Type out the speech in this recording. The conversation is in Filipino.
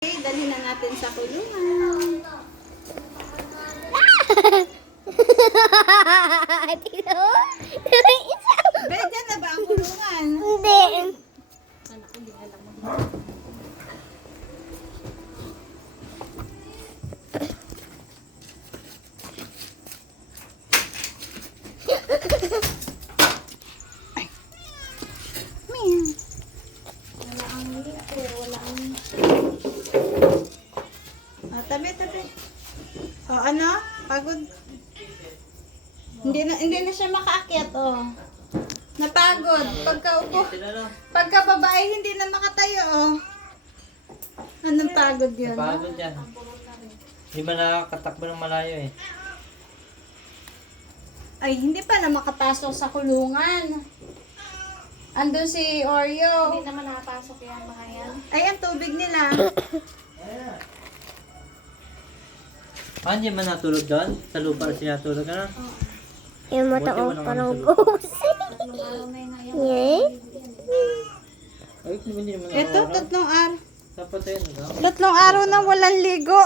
Okay, dalhin na natin sa kulungan. Be, dyan na ba ang kulungan? Hindi. Anak, hindi alam mo. Wala ang lipo, wala ang... Tabi. Ano? Pagod. Hindi na siya makaakyat, Napagod. Pagka babae, hindi na makatayo, Anong pagod yun? Napagod yan. Hindi ba nakakatakbo ng malayo eh? Ay, hindi pa na makapasok sa kulungan. Andun si Oreo. Hindi naman nakapasok yan, mga yan. Ay, ang tubig nila. Hindi man natulog doon? Sa lupa na sinatulog ka na? Yung mata ko parang ghost. Tatlong araw na yun ngayon. Ay, hindi naman Ito, Dapat yun, no? tatlong araw na walang ligo.